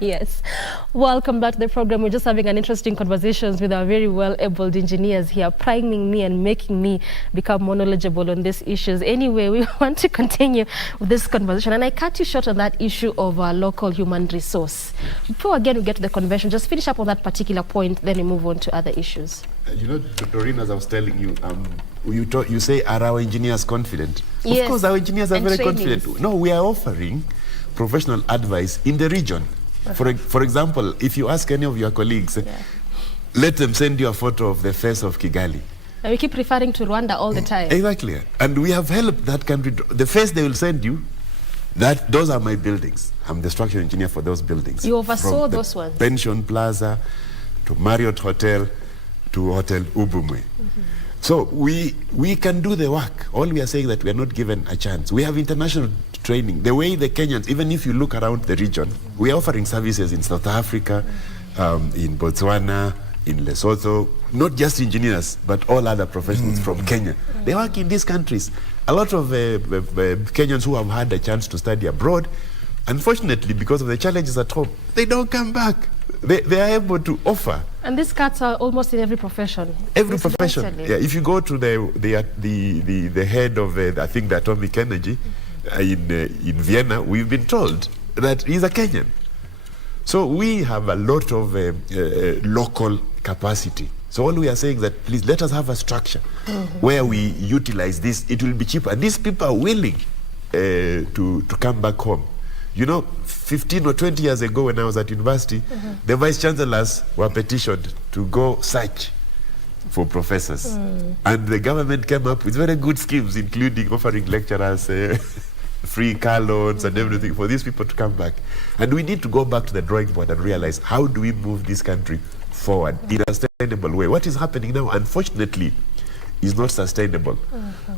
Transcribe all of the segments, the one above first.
Yes. Welcome back to the program. We're just having an interesting conversations with our very well-abled engineers here, priming me and making me become more knowledgeable on these issues. Anyway, we want to continue with this conversation. And I cut you short on that issue of local human resource. Before again we get to the convention, just finish up on that particular point, then we move on to other issues. You know, Doreen, as I was telling you, you say, are our engineers confident? Yes. Of course, our engineers are very trainings. confident. No, we are offering professional advice in the region. For example, if you ask any of your colleagues, let them send you a photo of the face of Kigali. And we keep referring to Rwanda all the time. Exactly. And we have helped that country. The face they will send you, those are my buildings. I'm the structural engineer for those buildings. You oversaw From those ones? Pension Plaza, to Marriott Hotel, to Hotel Ubumwe. So we can do the work. All we are saying that we are not given a chance. We have international training. The way the Kenyans, even if you look around the region, we are offering services in South Africa, in Botswana, in Lesotho, not just engineers, but all other professionals from Kenya. They work in these countries. A lot of Kenyans who have had a chance to study abroad, unfortunately, because of the challenges at home, they don't come back. They are able to offer. And these cuts are almost in every profession. Every profession. Yeah, if you go to the head of I think the atomic energy in Vienna, we've been told that he's a Kenyan. So we have a lot of local capacity. So all we are saying is that please let us have a structure where we utilize this. It will be cheaper. And these people are willing to come back home. You know, 15 or 20 years ago when I was at university, the vice chancellors were petitioned to go search for professors. And the government came up with very good schemes, including offering lecturers free car loans and everything for these people to come back. And we need to go back to the drawing board and realize, how do we move this country forward in a sustainable way? What is happening now, unfortunately, is not sustainable.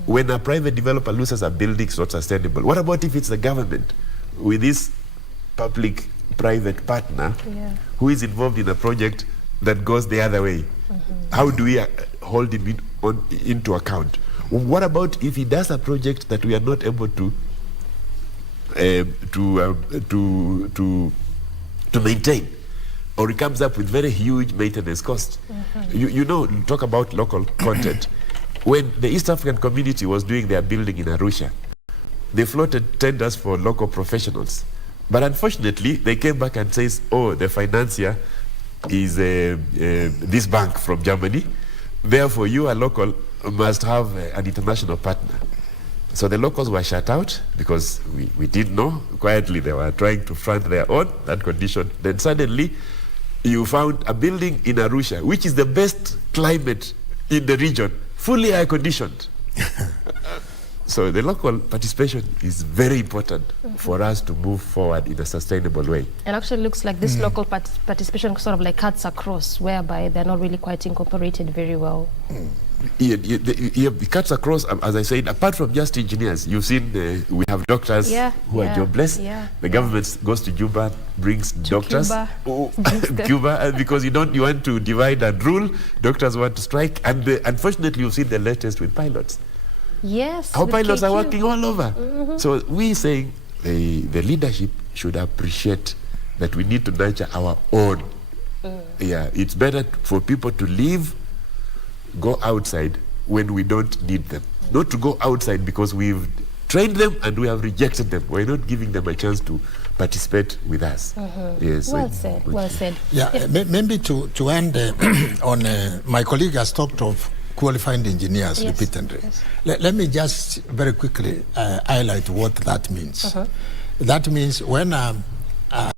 When a private developer loses a building, it's not sustainable. What about if it's the government with this public-private partner who is involved in a project that goes the other way? How do we hold him into account? What about if he does a project that we are not able to maintain, or he comes up with very huge maintenance costs? You know, talk about local content. When the East African community was doing their building in Arusha, they floated tenders for local professionals. But unfortunately, they came back and says, oh, the financier is this bank from Germany. Therefore, you, a local, must have an international partner. So the locals were shut out because we didn't know. Quietly, they were trying to front their own, that condition. Then suddenly, you found a building in Arusha, which is the best climate in the region, fully air-conditioned. So the local participation is very important for us to move forward in a sustainable way. It actually looks like this local participation sort of like cuts across, whereby they're not really quite incorporated very well. It cuts across, as I said, apart from just engineers. You've seen we have doctors who are jobless. The government goes to Juba, brings doctors. Cuba, because you want to divide and rule. Doctors want to strike. And unfortunately, you've seen the latest with pilots. Yes. Our pilots are working all over. So we saying the leadership should appreciate that we need to nurture our own. It's better for people to leave, go outside when we don't need them. Not to go outside because we've trained them and we have rejected them. We're not giving them a chance to participate with us. Yes. Well said. Well said. Yeah, maybe to end on my colleague has talked of qualified engineers repeatedly. Let me just very quickly highlight what that means. That means when a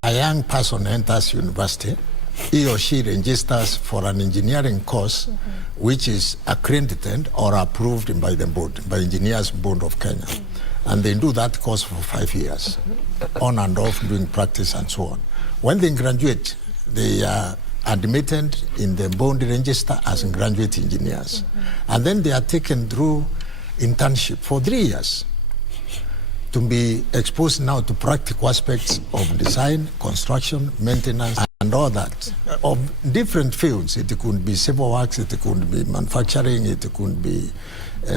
young person enters university, he or she registers for an engineering course which is accredited or approved by the board, by Engineers Board of Kenya. And they do that course for 5 years, on and off, doing practice and so on. When they graduate, they are admitted in the bond register as graduate engineers. And then they are taken through internship for 3 years to be exposed now to practical aspects of design, construction, maintenance, and all that, of different fields. It could be civil works, it could be manufacturing, it could be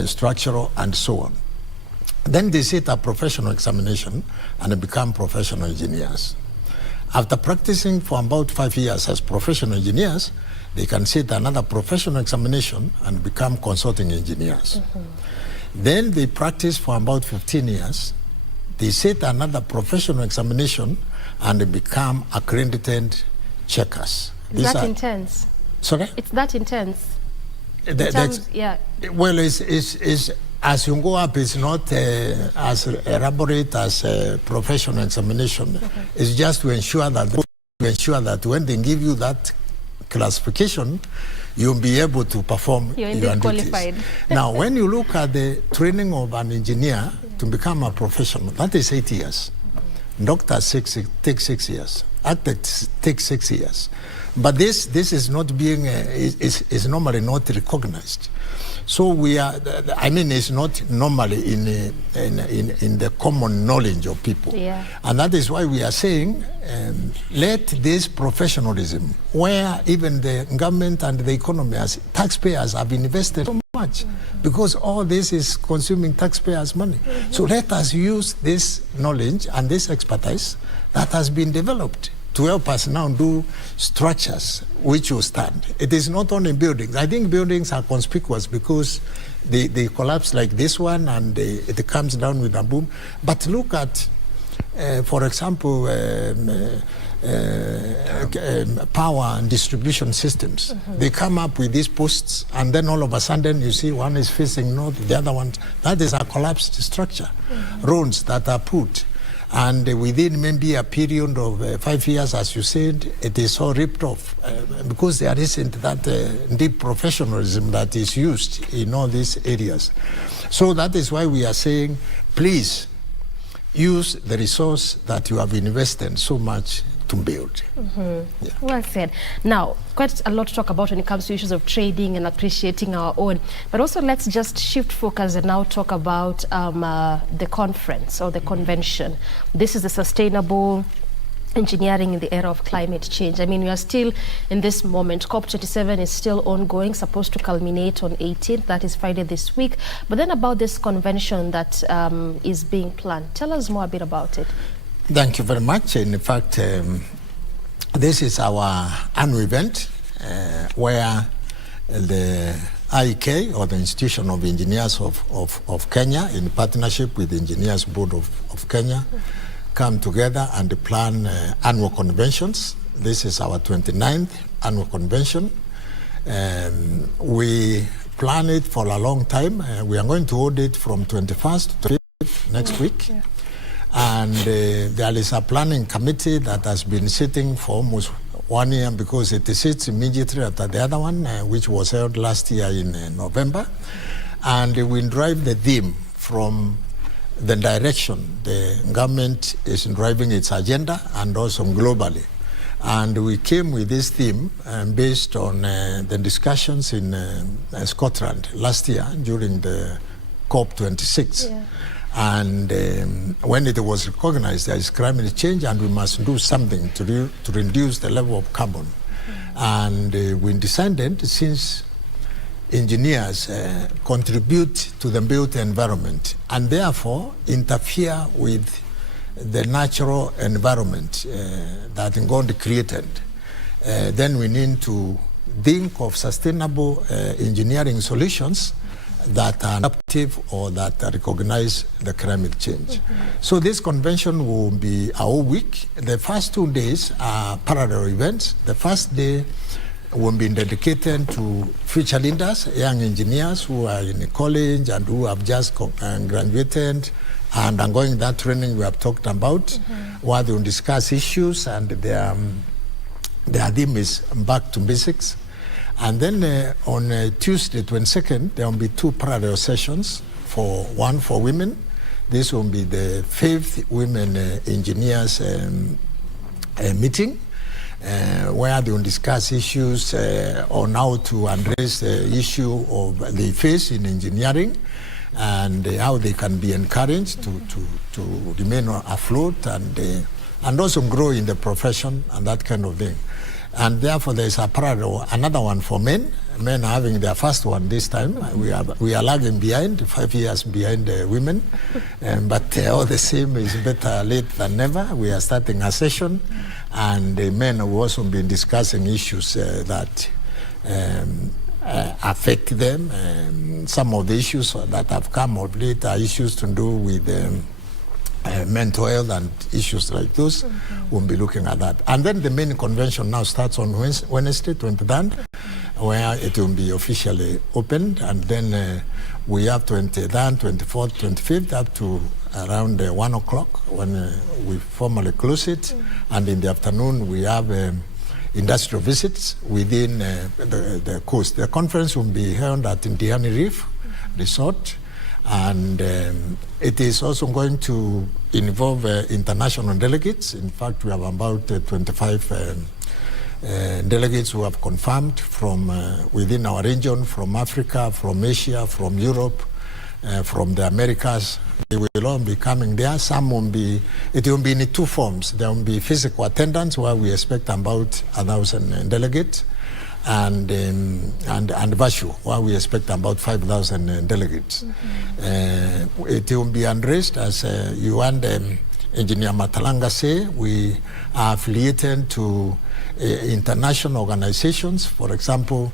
structural, and so on. Then they sit a professional examination and become professional engineers. After practicing for about 5 years as professional engineers, they can sit another professional examination and become consulting engineers. Then they practice for about 15 years. They sit another professional examination and they become accredited checkers. Is that intense? Sorry? It's that intense. Yeah. Well, it's as you go up, it's not as elaborate as a professional examination. It's just to ensure that when they give you that classification, you'll be able to perform your duties. Qualified. Now, when you look at the training of an engineer to become a professional, that is 8 years. Doctors take 6 years. Architects take 6 years. But this is not being is normally not recognized. So we are. I mean, it's not normally in the common knowledge of people. Yeah. And that is why we are saying, let this professionalism, where even the government and the economy as taxpayers have invested so much, because all this is consuming taxpayers' money. So let us use this knowledge and this expertise that has been developed to help us now do structures which will stand. It is not only buildings. I think buildings are conspicuous because they collapse like this one and it comes down with a boom. But look at, for example, power and distribution systems. They come up with these posts and then all of a sudden you see one is facing north, the other one, that is a collapsed structure. Roads that are put. And within maybe a period of 5 years, as you said, it is all ripped off because there isn't that deep professionalism that is used in all these areas. So that is why we are saying, please use the resource that you have invested so much to build. Yeah. Well said. Now, quite a lot to talk about when it comes to issues of trading and appreciating our own. But also let's just shift focus and now talk about the conference or the convention. This is the Sustainable Engineering in the Era of Climate Change. I mean, we are still in this moment. COP27 is still ongoing, supposed to culminate on 18th. That is Friday this week. But then about this convention that is being planned. Tell us more a bit about it. Thank you very much. In fact, this is our annual event where the IEK, or the Institution of Engineers of Kenya, in partnership with the Engineers Board of Kenya, come together and plan annual conventions. This is our 29th annual convention. We plan it for a long time. We are going to hold it from 21st to 25th next week. Yeah. And there is a planning committee that has been sitting for almost 1 year because it sits immediately after the other one, which was held last year in November. And we drive the theme from the direction the government is driving its agenda and also globally. And we came with this theme based on the discussions in Scotland last year during the COP26. Yeah. And when it was recognized there is climate change and we must do something to reduce the level of carbon. And we decided, since engineers contribute to the built environment and therefore interfere with the natural environment that God created, then we need to think of sustainable engineering solutions that are adaptive or that recognize the climate change. So this convention will be a whole week. The first 2 days are parallel events. The first day will be dedicated to future leaders, young engineers who are in college and who have just graduated and are going that training we have talked about, where they will discuss issues and their theme is back to basics. And then on Tuesday, 22nd, there will be 2 parallel sessions, one for women. This will be the 5th Women Engineers meeting, where they will discuss issues on how to address the issue of they face in engineering and how they can be encouraged to remain afloat and also grow in the profession and that kind of thing. And therefore, there is another one for men. Men are having their first one this time. We are lagging behind, 5 years behind women. But all the same, is better late than never. We are starting a session. and the men have also been discussing issues that affect them. Some of the issues that have come of late are issues to do with mental health and issues like those. We'll be looking at that. And then the main convention now starts on Wednesday, 23rd, where it will be officially opened. And then we have 23rd, 24th, 25th up to around 1 o'clock when we formally close it. And in the afternoon, we have industrial visits within the coast. The conference will be held at Indiani Reef Resort, and it is also going to involve international delegates. In fact, we have about 25 delegates who have confirmed from within our region, from Africa, from Asia, from Europe, from the Americas. They will all be coming there. Some will be, it will be in two forms. There will be physical attendance, where we expect about 1,000 delegates, and virtual, where we expect about 5,000 delegates. It will be addressed, as you and Engineer Matalanga say, we are affiliated to international organizations. For example,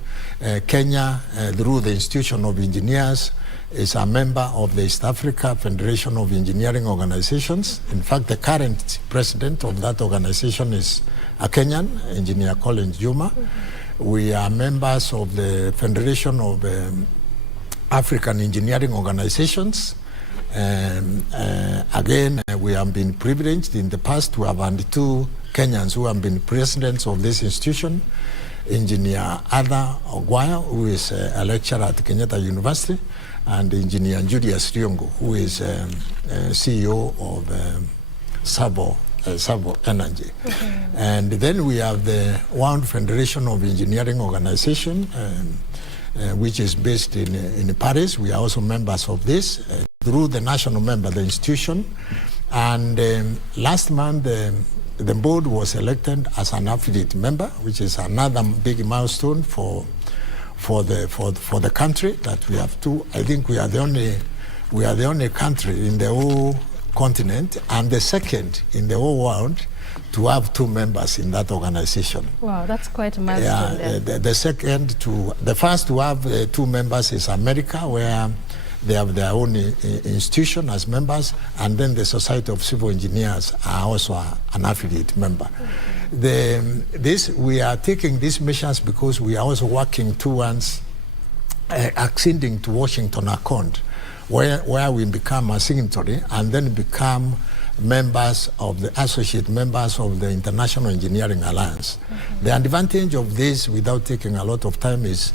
Kenya, through the Institution of Engineers, is a member of the East Africa Federation of Engineering Organizations. In fact, the current president of that organization is a Kenyan, Engineer Collins Juma. We are members of the Federation of African Engineering Organizations. Again, we have been privileged in the past to have had two Kenyans who have been presidents of this institution. Engineer Ada Ogwaya, who is a lecturer at Kenyatta University, and Engineer Julius Riongo, who is CEO of Savo Energy. And then we have the World Federation of Engineering Organization, which is based in Paris. We are also members of this through the national member, the institution. And last month, the board was elected as an affiliate member, which is another big milestone for the country, that we have two. I think we are the only country in the whole continent, and the second in the whole world, to have two members in that organization. Wow, that's quite a milestone. Yeah, the first to have two members is America, where they have their own institution as members, and then the Society of Civil Engineers are also an affiliate member. We are taking these measures because we are also working towards acceding to Washington Accord, where we become a signatory and then become members of the associate members of the International Engineering Alliance. The advantage of this, without taking a lot of time, is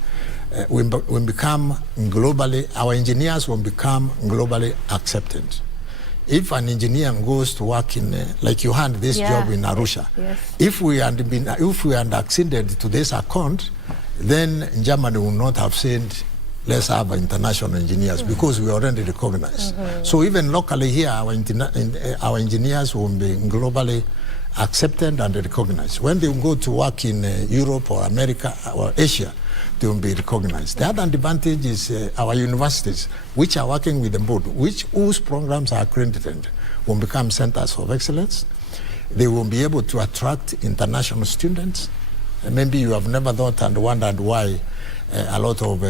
we become globally, our engineers will become globally accepted. If an engineer goes to work in, like you had this job in Arusha, if we had acceded to this account, then Germany would not have said, let's have international engineers, because we already recognized. So even locally here, our engineers will be globally accepted and recognized. When they go to work in Europe or America or Asia, they will be recognized. The other advantage is our universities, which are working with the board, whose programs are accredited, will become centers of excellence. They will be able to attract international students. Maybe you have never thought and wondered why a lot of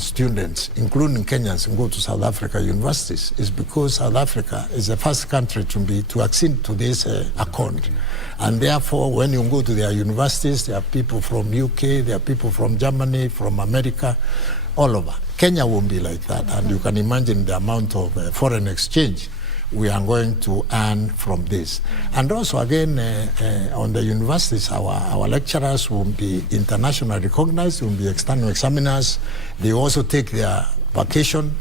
students, including Kenyans, go to South Africa universities. Is because South Africa is the first country to accede to this accord. And therefore, when you go to their universities, there are people from UK, there are people from Germany, from America, all over. Kenya won't be like that. And you can imagine the amount of foreign exchange we are going to earn from this. And also, again, on the universities, our lecturers will be internationally recognized, will be external examiners. They also take their vacation,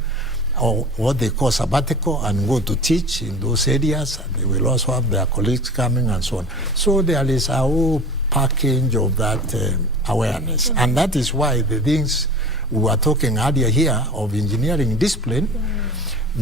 or what they call sabbatical, and go to teach in those areas. They will also have their colleagues coming and so on. So there is a whole package of that awareness. And that is why the things we were talking earlier here of engineering discipline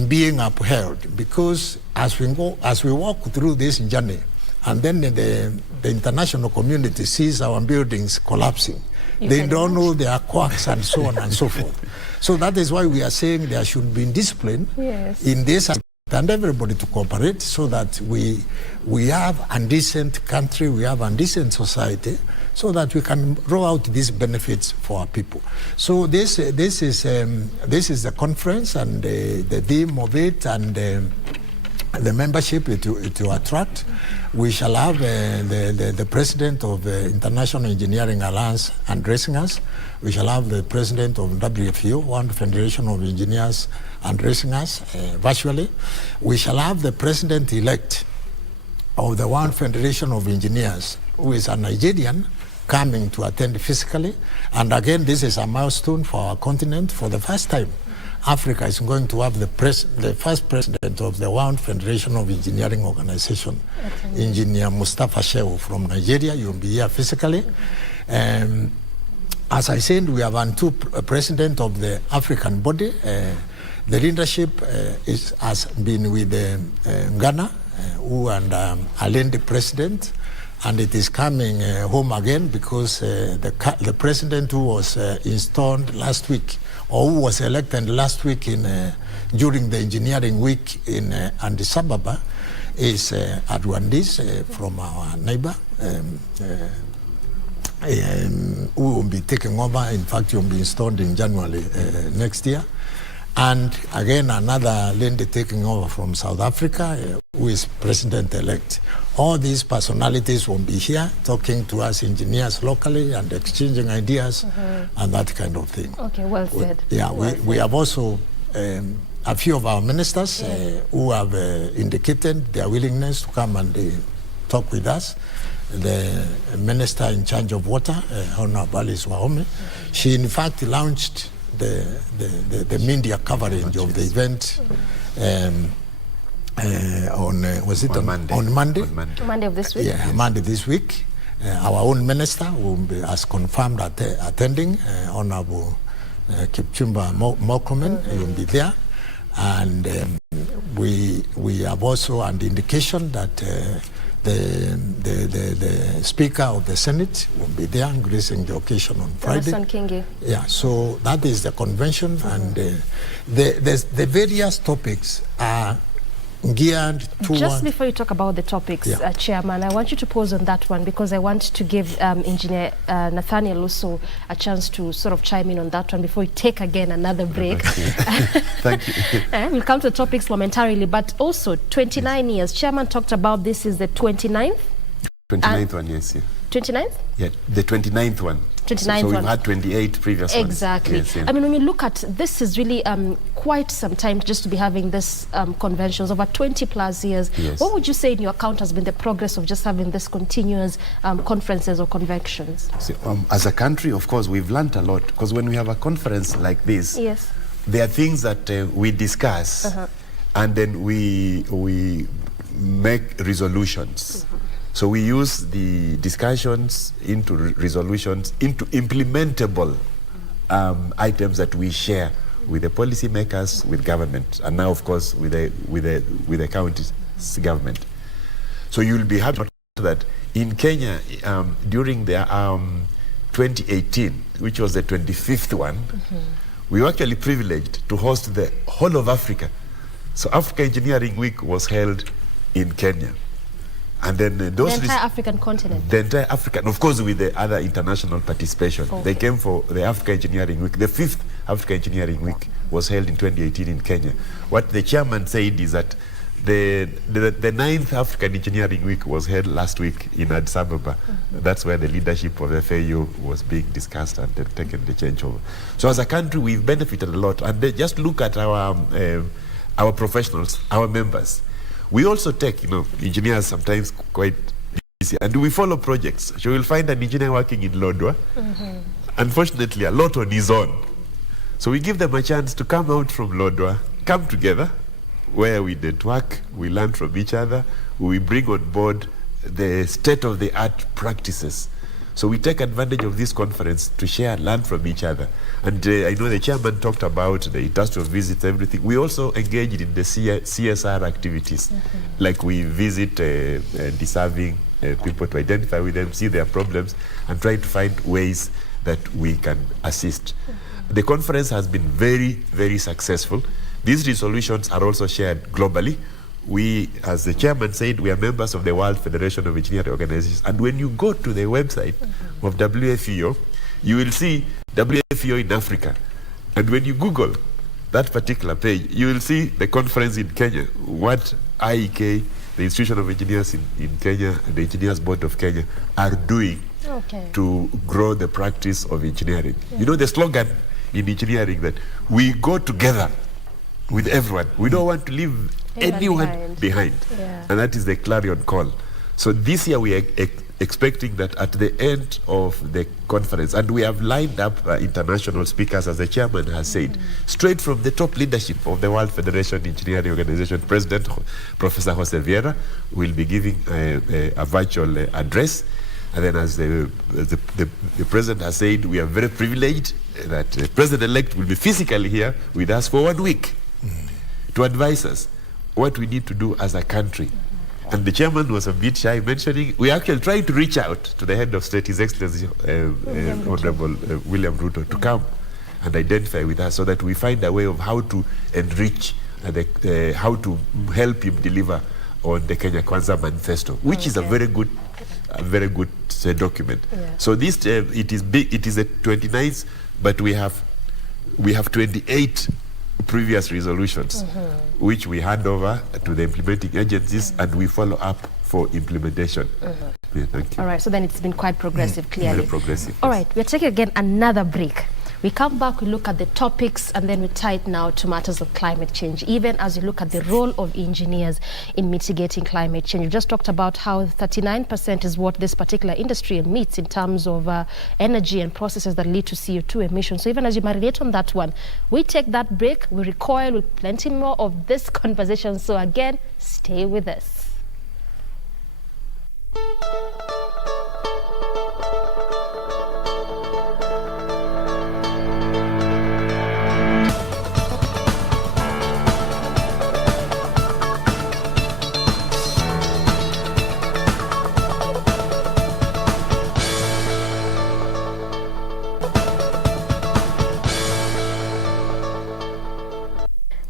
being upheld, because as we walk through this journey, and then the international community sees our buildings collapsing, they don't know their quirks and so on and so forth. So that is why we are saying there should be discipline in this and everybody to cooperate so that we have a decent country, we have a decent society, so that we can roll out these benefits for our people. So this is the conference, and the theme of it, and the membership it will attract. We shall have the president of the International Engineering Alliance addressing us. We shall have the president of WFU, World Federation of Engineers, addressing us virtually. We shall have the president-elect of the World Federation of Engineers, who is a Nigerian, coming to attend physically. And again, this is a milestone for our continent. For the first time, Africa is going to have the first president of the World Federation of Engineering Organization, Engineer Mustafa Shehu from Nigeria. You'll be here physically. As I said, we have two presidents of the African body. The leadership has been with Ghana, who and Alain the president, and it is coming home again because the president who was installed last week, or who was elected last week during the engineering week in Addis Ababa, is Adwandis from our neighbor, who will be taking over. In fact, he will be installed in January next year. And again, another lady taking over from South Africa, who is president-elect. All these personalities will be here talking to us engineers locally and exchanging ideas and that kind of thing. Okay, well said. We have also a few of our ministers who have indicated their willingness to come and talk with us. The minister in charge of water, Honorable Alice Wahome, she in fact launched the media coverage of the event on Monday? Monday of this week? Yeah, Monday this week. Our own minister has confirmed attending. Honorable Kipchumba Murkomen will be there. And we have also an indication that the Speaker of the Senate will be there gracing the occasion on Friday. Yeah, so that is the convention, and the various topics are geared toward... Just before you talk about the topics, Chairman, I want you to pause on that one because I want to give Engineer Nathaniel also a chance to sort of chime in on that one before we take again another break. Thank you. We'll come to the topics momentarily, but also 29 years. Chairman talked about this is the 29th? 29th one, yes. Yeah. 29th? Yeah, the 29th one. 29th so we've one. had 28 previous ones. Exactly. Yes, yeah. I mean, when you look at this, is really quite some time just to be having this conventions over 20 plus years. Yes. What would you say in your account has been the progress of just having this continuous conferences or conventions? See, as a country, of course, we've learned a lot, because when we have a conference like this, yes, there are things that we discuss and then we make resolutions. So we use the discussions into resolutions, into implementable items that we share with the policymakers, with government, and now, of course, with the county's government. So you'll be happy to know that in Kenya, during the 2018, which was the 25th one, we were actually privileged to host the whole of Africa. So Africa Engineering Week was held in Kenya. And then the entire African continent. The entire African, of course, with the other international participation. They came for the Africa Engineering Week. The 5th Africa Engineering Week was held in 2018 in Kenya. What the chairman said is that the 9th African Engineering Week was held last week in Addis Ababa. That's where the leadership of the FAU was being discussed and they've taken the changeover. So as a country, we've benefited a lot. And just look at our professionals, our members. We also take, engineers sometimes quite busy, and we follow projects. So you'll find an engineer working in Lodwar, unfortunately a lot on his own. So we give them a chance to come out from Lodwar, come together, where we network, we learn from each other, we bring on board the state-of-the-art practices. So we take advantage of this conference to share and learn from each other. And I know the chairman talked about the industrial visits, everything. We also engaged in the CSR activities, like we visit deserving people to identify with them, see their problems, and try to find ways that we can assist. The conference has been very, very successful These resolutions are also shared globally. We, as the chairman said, we are members of the World Federation of Engineering Organizations. And when you go to the website of WFEO, you will see WFEO in Africa. And when you Google that particular page, you will see the conference in Kenya, what IEK, the Institution of Engineers in Kenya, and the Engineers Board of Kenya are doing to grow the practice of engineering. You know the slogan in engineering that we go together with everyone. We don't want to leave anyone behind. And that is the clarion call. So this year we are expecting that at the end of the conference, and we have lined up international speakers, as the chairman has said, straight from the top leadership of the World Federation Engineering Organization. President Professor Jose Vieira will be giving a virtual address. And then, as the president has said, we are very privileged that the president-elect will be physically here with us for 1 week to advise us what we need to do as a country. And the chairman was a bit shy mentioning, we are actually trying to reach out to the head of state, His Excellency Honorable William Ruto, to come and identify with us so that we find a way of how to enrich, how to help him deliver on the Kenya Kwanza Manifesto, which is a very good document. So this, it is big, it is the 29th, but we have 28 previous resolutions, which we hand over to the implementing agencies, and we follow up for implementation. Thank you. All right, so then it's been quite progressive, clearly. Very progressive. All right, we're taking again another break. We come back, we look at the topics, and then we tie it now to matters of climate change, even as we look at the role of engineers in mitigating climate change. We just talked about how 39% is what this particular industry emits in terms of energy and processes that lead to CO2 emissions. So even as you marinate on that one, we take that break, we recoil with plenty more of this conversation. So again, stay with us.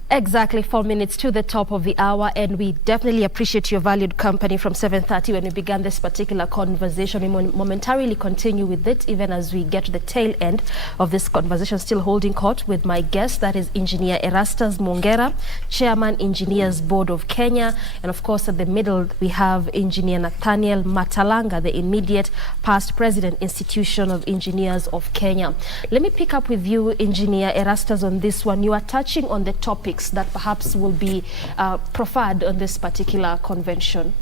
Exactly 4 minutes to the top of the hour, and we definitely appreciate your valued company from 7:30 when we began this particular conversation. We momentarily continue with it, even as we get to the tail end of this conversation, still holding court with my guest, that is Engineer Erastus Mwongera, Chairman, Engineers Board of Kenya, and of course at the middle we have Engineer Nathaniel Matalanga, the immediate past President, Institution of Engineers of Kenya. Let me pick up with you, Engineer Erastus, on this one. You are touching on the topics that perhaps will be proffered on this particular convention.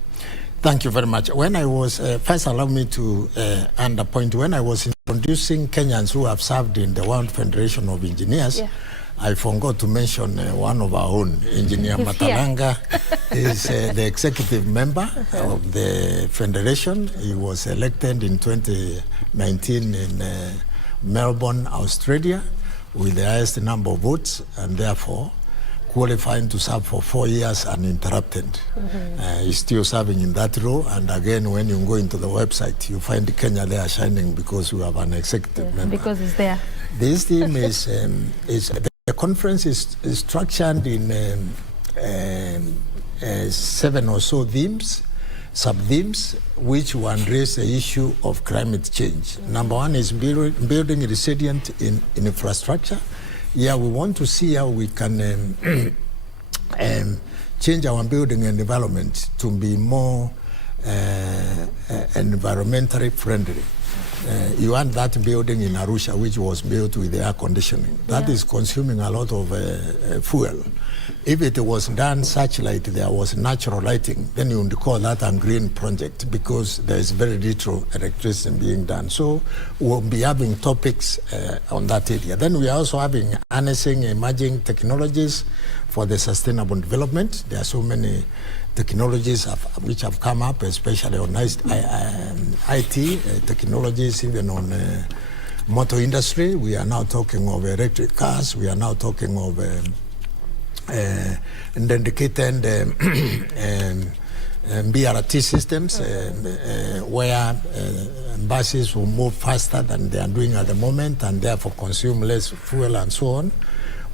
Thank you very much. When I was, first allow me to underpoint, when I was introducing Kenyans who have served in the World Federation of Engineers, I forgot to mention one of our own, Engineer Matalanga. Is the executive member of the federation. He was elected in 2019 in Melbourne, Australia, with the highest number of votes, and therefore qualifying to serve for 4 years uninterrupted. He's still serving in that role, and again, when you go into the website, you find Kenya there shining because we have an executive member. Because it's there. This theme is the conference is structured in 7 or so themes, sub-themes, which will address the issue of climate change. Number one is building resilient in infrastructure. Yeah, we want to see how we can change our building and development to be more environmentally friendly. You want that building in Arusha, which was built with air conditioning. That is consuming a lot of fuel. If it was done such like there was natural lighting, then you would call that a green project because there is very little electricity being done. So we'll be having topics on that area. Then we are also having harnessing emerging technologies for the sustainable development. There are so many technologies which have come up, especially on IT technologies, even on motor industry. We are now talking of electric cars. We are now talking of dedicated BRT systems where buses will move faster than they are doing at the moment and therefore consume less fuel and so on.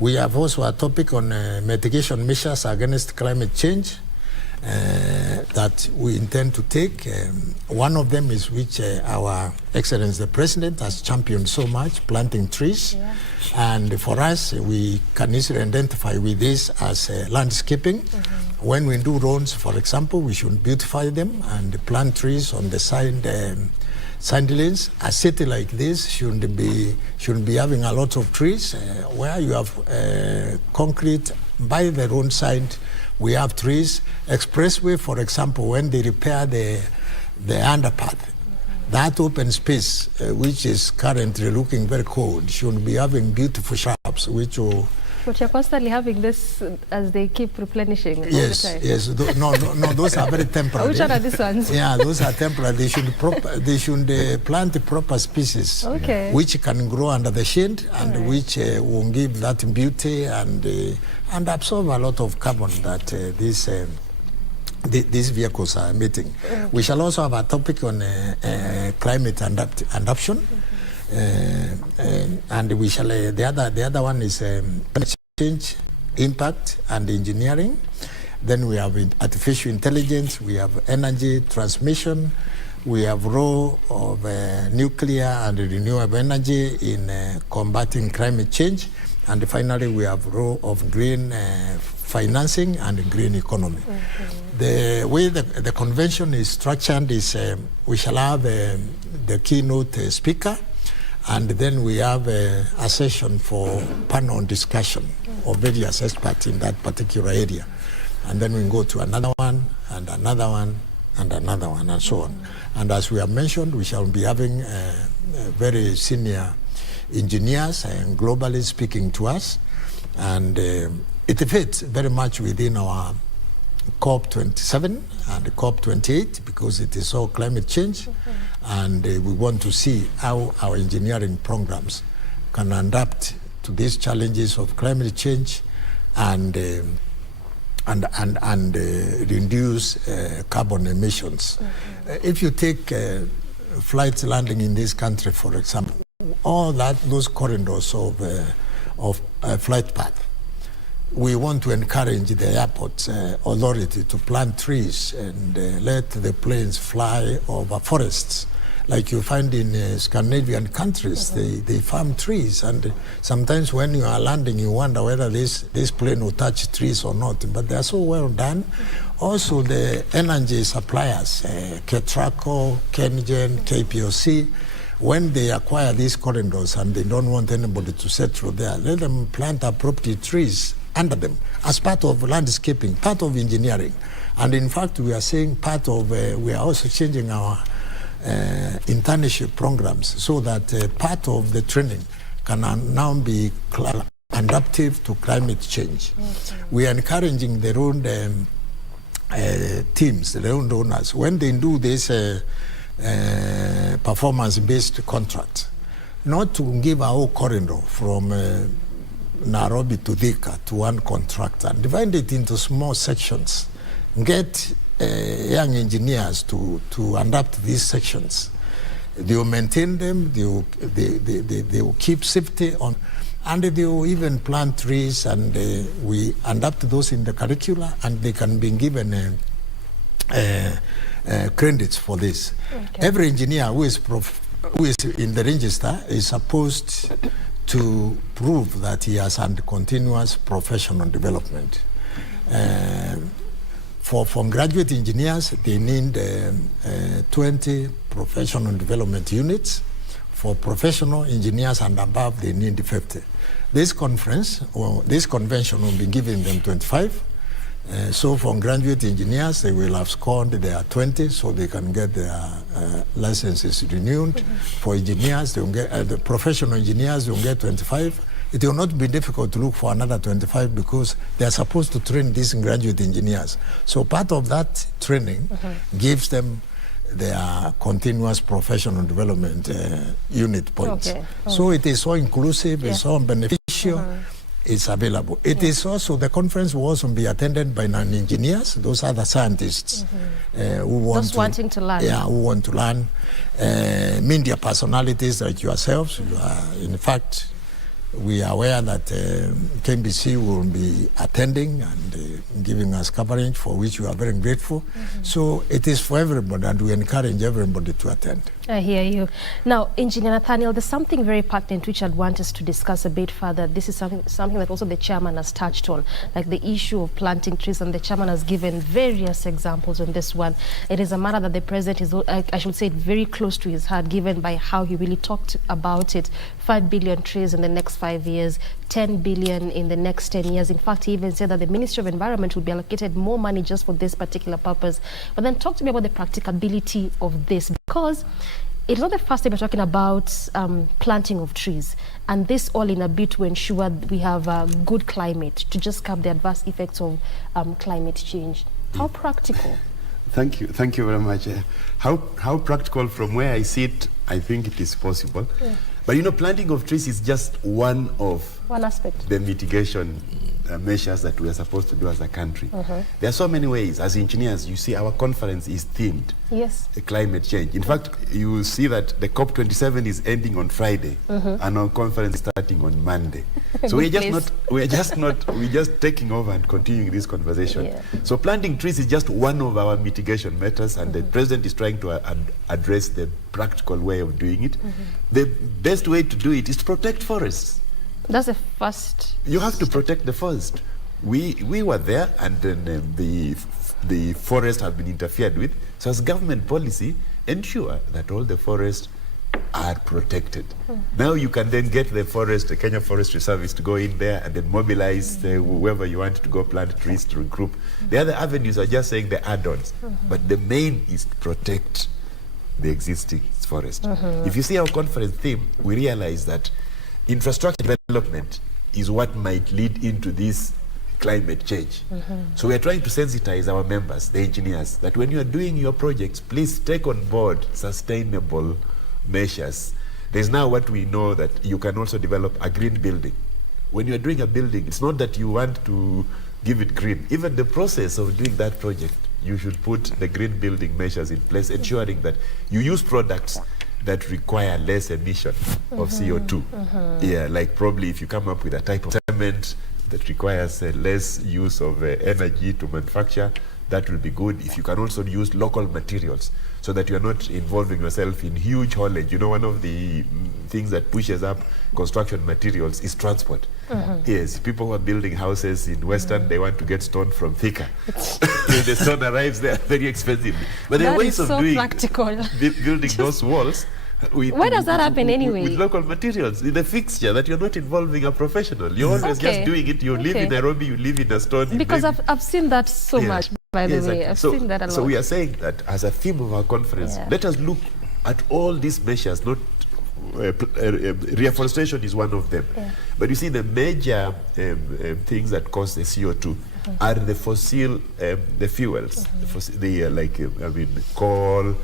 We have also a topic on mitigation measures against climate change that we intend to take. One of them is which our Excellency the President has championed so much, planting trees. Yeah. And for us, we can easily identify with this as landscaping. When we do roads, for example, we should beautify them and plant trees on the side lanes. A city like this shouldn't be having a lot of trees. Where you have concrete by the roadside, we have trees. Expressway, for example, when they repair the underpath, that open space, which is currently looking very cold, should be having beautiful shrubs, which will... But you're constantly having this as they keep replenishing yes, all the time. Yes. No, those are very temporary. Which one are these ones? Yeah, those are temporary. They should plant the proper species, which can grow under the shade and which will give that beauty and absorb a lot of carbon that these vehicles are emitting. We shall also have a topic on climate adaptation. And we shall the other one is change, impact and engineering. Then we have artificial intelligence, we have energy transmission, we have role of nuclear and renewable energy in combating climate change, and finally we have role of green financing and green economy. The way the convention is structured is we shall have the keynote speaker, and then we have a session for panel discussion of various experts in that particular area. And then we go to another one, and another one, and another one, and so on. And as we have mentioned, we shall be having very senior engineers and globally speaking to us. And it fits very much within our COP27 and COP28 because it is all climate change. And we want to see how our engineering programs can adapt to these challenges of climate change and reduce carbon emissions. If you take flight landing in this country, for example, all those corridors of flight path, we want to encourage the airport authority to plant trees and let the planes fly over forests. Like you find in Scandinavian countries, they farm trees, and sometimes when you are landing, you wonder whether this plane will touch trees or not, but they are so well done. Also, the energy suppliers, Ketraco, Kengen, KPOC, when they acquire these corridors and they don't want anybody to settle there, let them plant appropriate trees under them as part of landscaping, part of engineering. And in fact, we are saying part of, we are also changing our internship programs so that part of the training can now be adaptive to climate change. We are encouraging their own teams, their own owners, when they do this performance-based contract, not to give a whole corridor from Nairobi to Thika to one contractor, and divide it into small sections, get young engineers to adapt these sections. They will maintain them, they will keep safety on, and they will even plant trees, and we adapt those in the curricula, and they can be given credits for this. Every engineer who is in the register is supposed to prove that he has had continuous professional development. For graduate engineers, they need 20 professional development units. For professional engineers and above, they need 50. This convention will be giving them 25. So for graduate engineers, they will have scored their 20, so they can get their licenses renewed. For engineers, they will get, the professional engineers will get 25. It will not be difficult to look for another 25 because they are supposed to train these graduate engineers. So part of that training gives them their continuous professional development unit points. So it is so inclusive, it's so beneficial. It's available. It is also, the conference will also be attended by non-engineers, those are the scientists who want wanting to learn. Yeah, who want to learn. Media personalities like yourselves, you are in fact We are aware that KBC will be attending and giving us coverage, for which we are very grateful. So it is for everybody, and we encourage everybody to attend. I hear you. Now, Engineer Nathaniel, there's something very pertinent which I'd want us to discuss a bit further. This is something that also the chairman has touched on, like the issue of planting trees, and the chairman has given various examples on this one. It is a matter that the president is, I should say, very close to his heart, given by how he really talked about it. 5 billion trees in the next 5 years, 10 billion in the next 10 years. In fact, he even said that the Ministry of Environment will be allocated more money just for this particular purpose. But then talk to me about the practicability of this, because it's not the first time we're talking about planting of trees, and this all in a bid to ensure we have a good climate, to just curb the adverse effects of climate change. How practical? Thank you very much. How practical, from where I sit, I think it is possible. Yeah. But you know, planting of trees is just one aspect, the mitigation measures that we are supposed to do as a country. There are so many ways. As engineers, you see our conference is themed climate change. In fact, you will see that the COP27 is ending on Friday, and our conference is starting on Monday. So we're just taking over and continuing this conversation. Yeah. So planting trees is just one of our mitigation methods, and the president is trying to address the practical way of doing it. The best way to do it is to protect forests. That's the first. You have to protect the forest. We were there, and then the forests have been interfered with. So as government policy, ensure that all the forests are protected. Now you can then get the Kenya Forestry Service to go in there and then mobilize whoever you want to go plant trees to regroup. The other avenues are just saying the add-ons, but the main is to protect the existing forest. If you see our conference theme, we realize that infrastructure development is what might lead into this climate change. So we are trying to sensitize our members, the engineers, that when you are doing your projects, please take on board sustainable measures. There's now what we know, that you can also develop a green building. When you are doing a building, it's not that you want to give it green. Even the process of doing that project, you should put the green building measures in place, ensuring that you use products that require less emission of CO2. Yeah, like probably if you come up with a type of cement that requires less use of energy to manufacture, that will be good. If you can also use local materials, so that you're not involving yourself in huge haulage. You know, one of the things that pushes up construction materials is transport. Yes, people who are building houses in Western, they want to get stone from Thika. The stone arrives there very expensively. But there are ways of doing building those walls. Where does that happen anyway? With local materials, in the fixture, that you're not involving a professional. You're always just doing it. You live in Nairobi, you live in a stone. Because I've seen that so much, by the way. I've seen that a lot. So we are saying that as a theme of our conference, let us look at all these measures. Not reforestation is one of them. But you see, the major things that cause the CO2 are the fossil, the fuels, coal,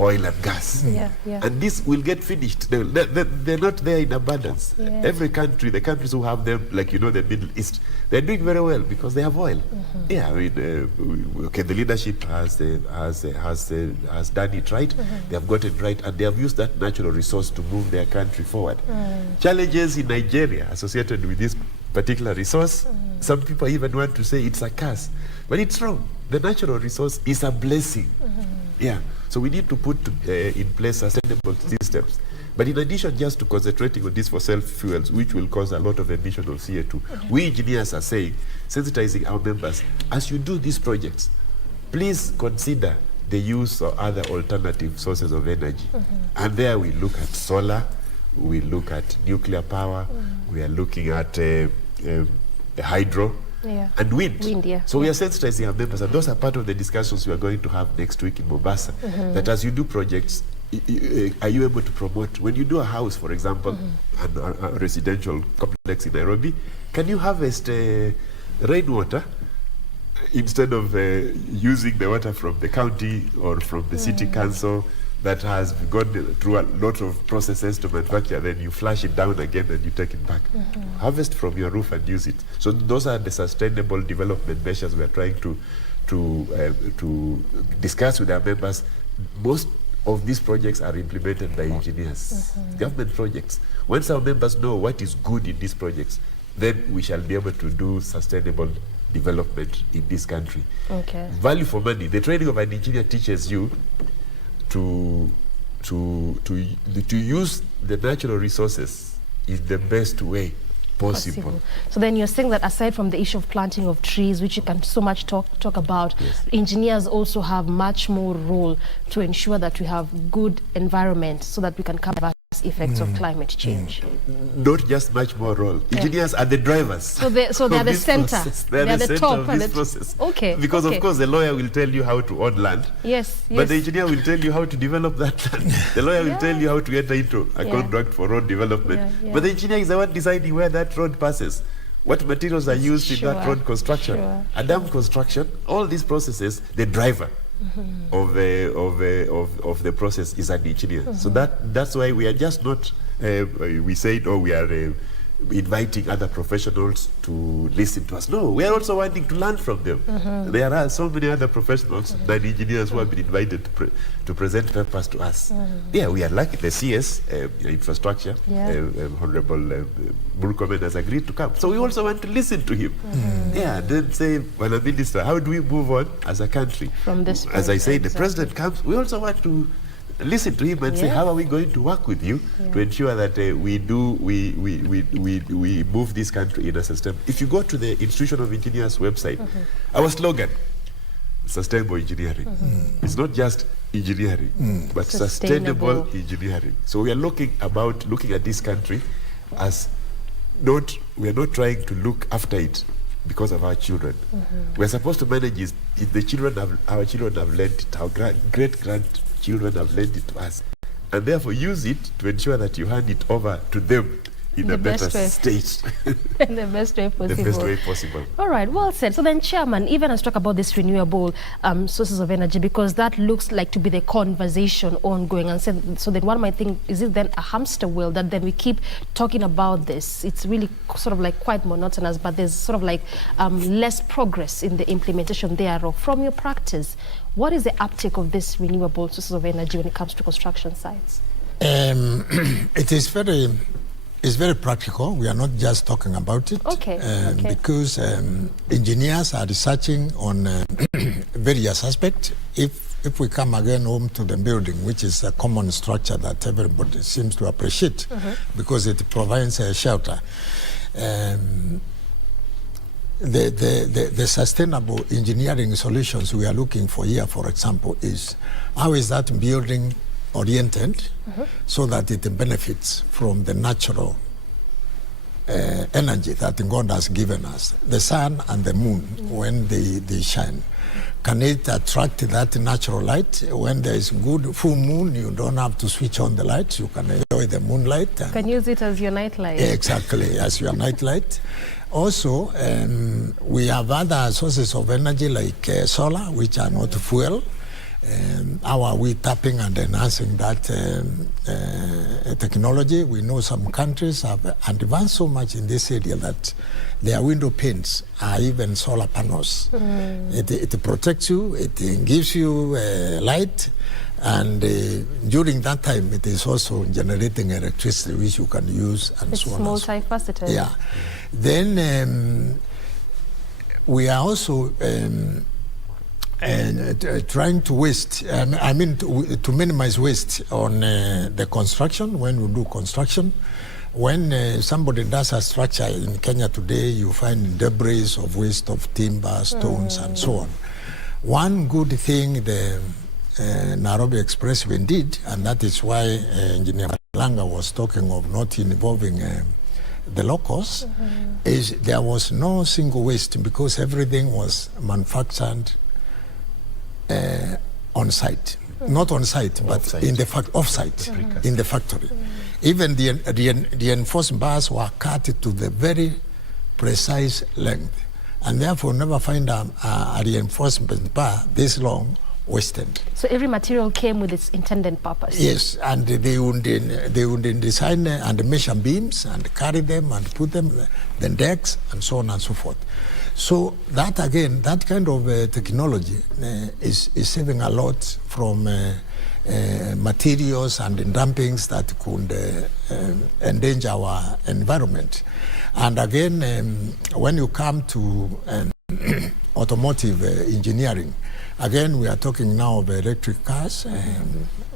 oil and gas. And this will get finished. They're not there in abundance. Every country, the countries who have them, like, you know, the Middle East, they're doing very well because they have oil. Yeah, I mean, the leadership has done it right. They have got it right, and they have used that natural resource to move their country forward. Challenges in Nigeria associated with this particular resource, some people even want to say it's a curse, but it's wrong. The natural resource is a blessing. Yeah, so we need to put in place sustainable systems. But in addition just to concentrating on these fossil fuels, which will cause a lot of emission of CO2, we engineers are saying, sensitizing our members, as you do these projects, please consider the use of other alternative sources of energy. And there we look at solar, we look at nuclear power, we are looking at hydro, and wind. So we are sensitizing our members, and those are part of the discussions we are going to have next week in Mombasa. That as you do projects, are you able to promote, when you do a house, for example, and a residential complex in Nairobi, can you harvest rainwater instead of using the water from the county or from the city council that has gone through a lot of processes to manufacture, then you flush it down again and you take it back. Harvest from your roof and use it. So those are the sustainable development measures we are trying to discuss with our members. Most of these projects are implemented by engineers, government projects. Once our members know what is good in these projects, then we shall be able to do sustainable development in this country. Okay. Value for money. The training of an engineer teaches you to use the natural resources in the best way possible. So then you're saying that aside from the issue of planting of trees, which you can so much talk about, Yes. engineers also have much more role to ensure that we have good environment so that we can combat effects of climate change. Not just much more role. Engineers are the drivers. So they're of the this center. process. They're They're the the center top of and this the process. Okay, Because okay. of course the lawyer will tell you how to own land. Yes, But the yes. engineer will tell you how to develop that land. The lawyer will tell you how to enter into a contract for road development. Yeah. But the engineer is the one deciding where that road passes, what materials are used in that Sure, road construction, sure, a dam construction, all these processes, the driver of the process is an engineer. So that's why we are just not, we said, we are inviting other professionals to listen to us. No, we are also wanting to learn from them. There are so many other professionals than engineers who have been invited to present papers to us. Yeah, we are lucky. The CS, infrastructure, Honorable Murkomen has agreed to come. So we also want to listen to him. Yeah, then say, well, Minister, how do we move on as a country? From this As I point, say, the exactly. president comes, we also want to listen to him and say, how are we going to work with you to ensure that we move this country in a system. If you go to the Institution of Engineers website, our slogan, sustainable engineering. It's not just engineering, but sustainable engineering. So we are looking at this country as we are not trying to look after it because of our children. We are supposed to manage it. If the children our children have learned it, our great grandchildren have learned it to us, and therefore use it to ensure that you hand it over to them in The a better best way. state. In the best way possible. The best way possible. All right, well said. So then, Chairman, even as talk about this renewable sources of energy, because that looks like to be the conversation ongoing, and so then one might think, is it then a hamster wheel that then we keep talking about this? It's really sort of like quite monotonous, but there's sort of like less progress in the implementation thereof. From your practice, what is the uptake of this renewable sources of energy when it comes to construction sites? It is it's very practical. We are not just talking about it. Okay. Because engineers are researching on various aspects. If we come again home to the building, which is a common structure that everybody seems to appreciate because it provides a shelter. The sustainable engineering solutions we are looking for here, for example, is how is that building oriented so that it benefits from the natural energy that God has given us. The sun and the moon, when they shine, can it attract that natural light? When there is good full moon, you don't have to switch on the lights. You can enjoy the moonlight. You can use it as your night light. Exactly, as your night light. Also, we have other sources of energy like solar, which are not fuel. How are we tapping and enhancing that technology? We know some countries have advanced so much in this area that their window panes are even solar panels. It protects you, it gives you light, and during that time it is also generating electricity which you can use and It's so on. multifaceted. Yeah. Then we are also trying to to minimize waste on the construction when we do construction. When somebody does a structure in Kenya today, you find debris of waste of timber, stones, and so on. One good thing the Nairobi Expressway did, and that is why Engineer Matalanga was talking of not involving the locals, is there was no single waste because everything was manufactured on site. Not on site, but Off-site. in the off-site, in the factory. Even the reinforced bars were cut to the very precise length, and therefore never find a reinforcement bar this long wasted. So every material came with its intended purpose. Yes, and they would design and measure beams and carry them and put them the decks and so on and so forth. So that again, that kind of technology is saving a lot from materials and dumpings that could endanger our environment. And again, when you come to automotive engineering, again, we are talking now of electric cars,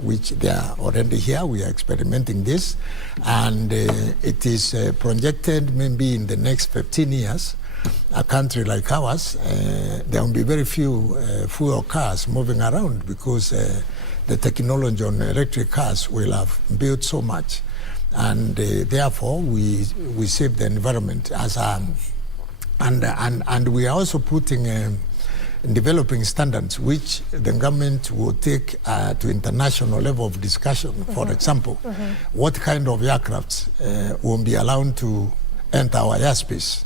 which they are already here. We are experimenting this. And it is projected maybe in the next 15 years, a country like ours, there will be very few fuel cars moving around because the technology on electric cars will have built so much. And therefore, we save the environment as a... And we are also putting... developing standards which the government will take to international level of discussion. For example, what kind of aircrafts will be allowed to enter our airspace?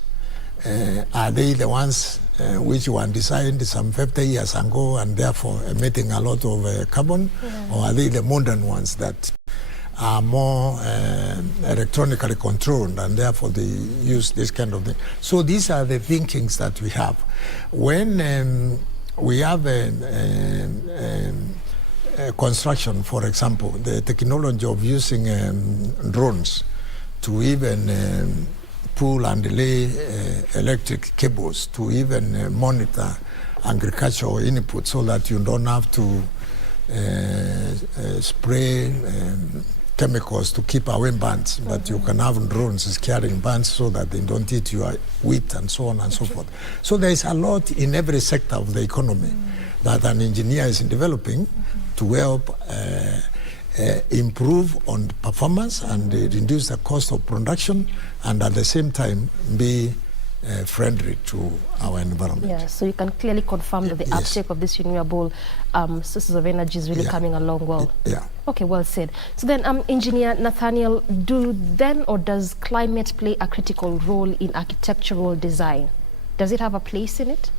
Are they the ones which were designed some 50 years ago and therefore emitting a lot of carbon? Or are they the modern ones that are more electronically controlled and therefore they use this kind of thing? So these are the thinkings that we have. When we have construction, for example, the technology of using drones to even pull and lay electric cables, to even monitor agricultural input so that you don't have to spray chemicals to keep away birds, but you can have drones carrying birds so that they don't eat your wheat and so on and so forth. So there is a lot in every sector of the economy that an engineer is developing to help improve on performance and reduce the cost of production, and at the same time be friendly to our environment. Yeah, so you can clearly confirm that the uptake of this renewable sources of energy is really coming along well. Yeah. Okay, well said. So then, Engineer Nathaniel, does climate play a critical role in architectural design? Does it have a place in it?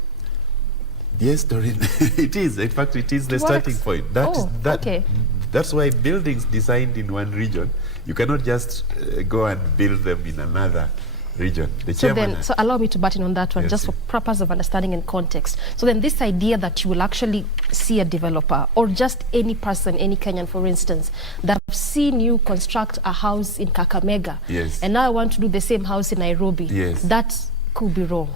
Yes, Doreen, it is. In fact, it is the starting point. That's why buildings designed in one region, you cannot just go and build them in another region. So allow me to butt in on that one, just for purpose of understanding and context. So then this idea that you will actually see a developer or just any person, any Kenyan, for instance, that have seen you construct a house in Kakamega, and now I want to do the same house in Nairobi, that could be wrong.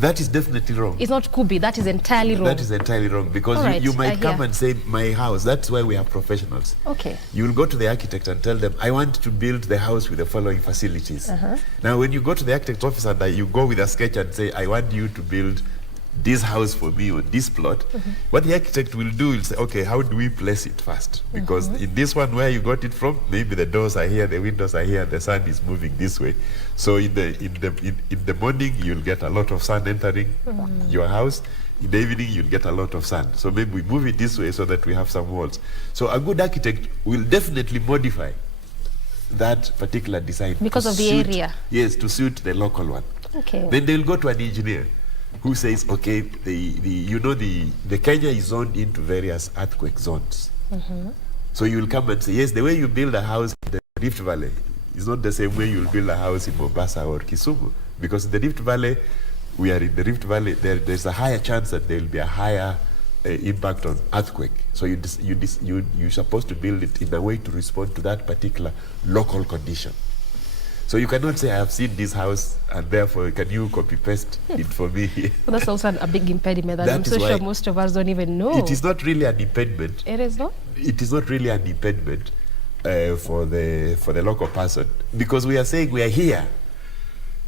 That is definitely wrong. It's not could be, that is entirely wrong. That is entirely wrong, because you might come and say, my house, that's why we have professionals. Okay. You will go to the architect and tell them, I want to build the house with the following facilities. Now, when you go to the architect's office and you go with a sketch and say, I want you to build this house for me on this plot, what the architect will do is say, okay, how do we place it first? Because in this one where you got it from, maybe the doors are here, the windows are here, the sun is moving this way. So in the morning, you'll get a lot of sun entering your house. In the evening, you'll get a lot of sun. So maybe we move it this way so that we have some walls. So a good architect will definitely modify that particular design. Because of the area? Yes, to suit the local one. Okay. Then they'll go to an engineer who says, okay, the Kenya is zoned into various earthquake zones. So you will come and say, yes, the way you build a house in the Rift Valley is not the same way you'll build a house in Mombasa or Kisumu. Because in the Rift Valley, we are in the Rift Valley, there's a higher chance that there will be a higher impact on earthquake. So you're supposed to build it in a way to respond to that particular local condition. So you cannot say, I have seen this house, and therefore, can you copy-paste it for me? Well, that's also a big impediment that I'm so sure most of us don't even know. It is not really an impediment. It is not? It is not really an impediment for the local person, because we are saying we are here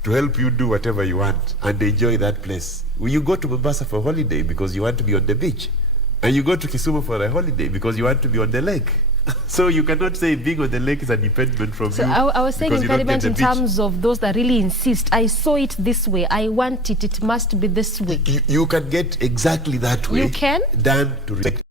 to help you do whatever you want and enjoy that place. You go to Mombasa for a holiday because you want to be on the beach, and you go to Kisumu for a holiday because you want to be on the lake. So you cannot say being on the lake is an impediment from you. So I was saying impediment in terms of those that really insist. I saw it this way. I want it. It must be this way. You can get exactly that way. You can? Done to respect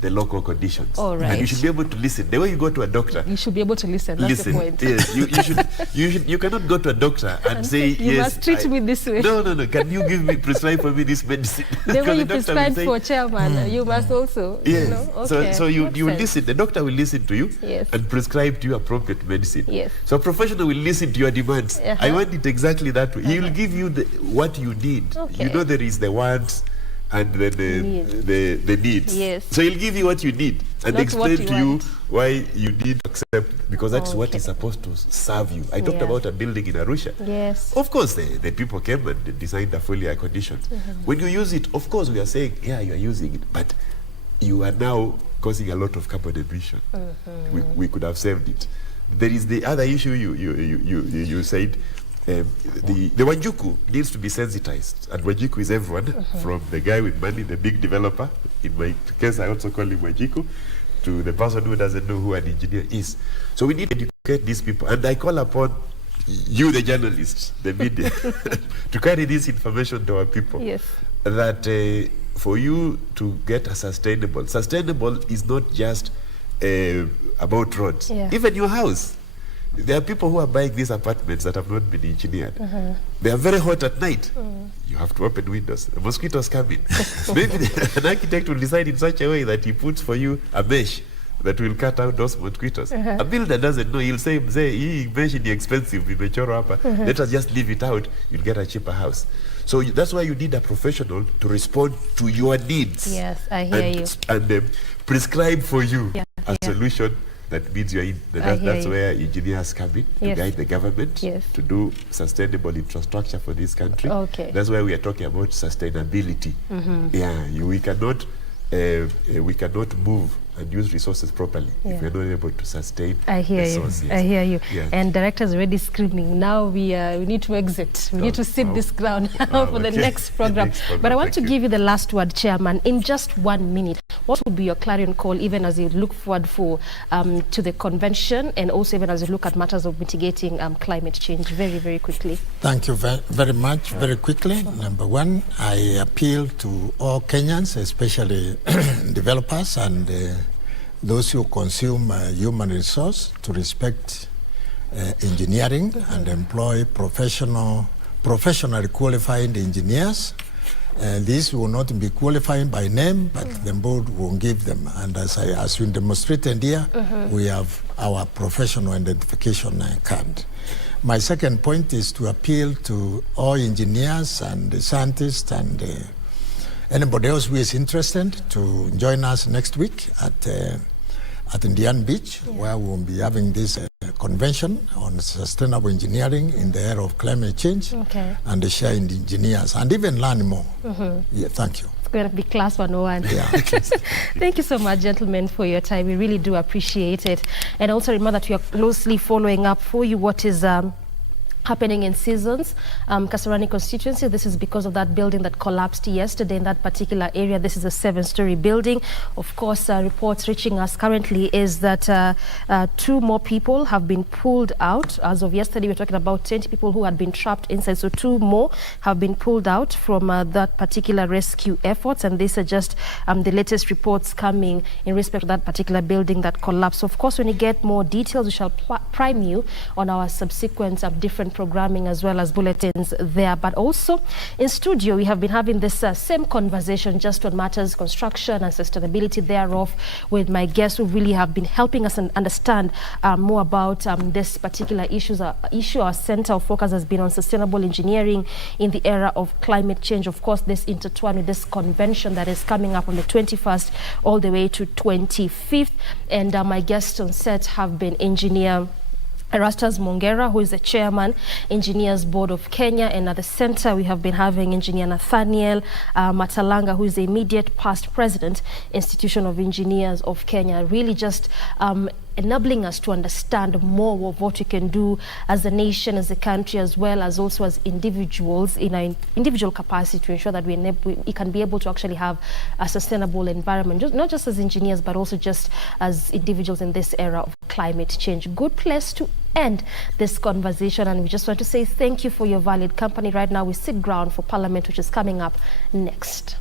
the local conditions. All right. And you should be able to listen. The way you go to a doctor, you should be able to listen. That's the point. Yes, you cannot go to a doctor and say, you must treat me this way. No. Can you prescribe for me this medicine? The way you prescribe for chairman, you must also. Yes. You know? Okay. So you will listen. The doctor will listen to you and prescribe to you appropriate medicine. Yes. So a professional will listen to your demands. I want it exactly that way. He will give you what you need. Okay. You know there is the wants and then the needs. Yes. So he'll give you what you need and Not explain what to you you want. why you need to accept, because that's what Okay. is supposed to serve you. I talked Yeah. about a building in Arusha. Yes. Of course, the people came and they designed a fully air conditioned. When you use it, of course, we are saying, yeah, you are using it, but you are now causing a lot of carbon emission. We could have saved it. There is the other issue you said. The Wanjuku needs to be sensitized, and Wanjuku is everyone, from the guy with money, the big developer, in my case I also call him Wanjuku, to the person who doesn't know who an engineer is. So we need to educate these people, and I call upon you, the journalists, the media, to carry this information to our people. Yes. That for you to get a sustainable is not just about roads. Yeah. Even your house. There are people who are buying these apartments that have not been engineered. They are very hot at night. You have to open windows. The mosquitoes come in. Maybe an architect will design in such a way that he puts for you a mesh that will cut out those mosquitoes. A builder doesn't know. He'll say, "Hii mesh is expensive. Let us just leave it out. You'll get a cheaper house." So that's why you need a professional to respond to your needs. Yes, I hear you. And prescribe for you Yeah, a solution that means you're in. That's where engineers come in to Yes. guide the government Yes. to do sustainable infrastructure for this country. Okay. That's why we are talking about sustainability. Yeah, we cannot move and use resources properly if we're not able to sustain I hear you. resources. I hear you. Yes. And director is already screaming. Now we need to exit. We need to sit this ground for the okay. next program. Next program, But I want thank to you. give you the last word, Chairman. In just 1 minute, what would be your clarion call, even as you look forward to the convention, and also even as you look at matters of mitigating climate change? Very, very quickly. Thank you very much. Very quickly, number one, I appeal to all Kenyans, especially developers and those who consume human resource, to respect engineering and employ professionally qualified engineers. These will not be qualified by name, but the board will give them. And as we demonstrated here, we have our professional identification card. My second point is to appeal to all engineers and scientists and anybody else who is interested to join us next week at Indian Beach, where we will be having this convention on sustainable engineering in the era of climate change, and the sharing engineers, and even learn more. Yeah, thank you. It's going to be class 101. Yeah. Thank you so much, gentlemen, for your time. We really do appreciate it. And also remember that we are closely following up for you what is happening in Seasons, Kasarani constituency. This is because of that building that collapsed yesterday in that particular area. This is a 7-story building. Of course, reports reaching us currently is that 2 more people have been pulled out. As of yesterday, we're talking about 20 people who had been trapped inside. So 2 more have been pulled out from that particular rescue efforts. And these are just the latest reports coming in respect to that particular building that collapsed. So of course, when you get more details, we shall prime you on our subsequent different programming as well as bulletins there. But also in studio, we have been having this same conversation just on matters construction and sustainability thereof with my guests who really have been helping us understand more about this particular issue. Our center of focus has been on sustainable engineering in the era of climate change. Of course, this intertwined with this convention that is coming up on the 21st all the way to 25th. And my guests on set have been engineer Erastus Mwongera, who is the chairman, Engineers Board of Kenya, and at the center we have been having engineer Nathaniel Matalanga, who is the immediate past president, Institution of Engineers of Kenya, really just enabling us to understand more of what we can do as a nation, as a country, as well as also as individuals in our individual capacity to ensure that we can be able to actually have a sustainable environment, not just as engineers, but also just as individuals in this era of climate change. Good place to end this conversation, and we just want to say thank you for your valued company. Right now we sit ground for Parliament, which is coming up next.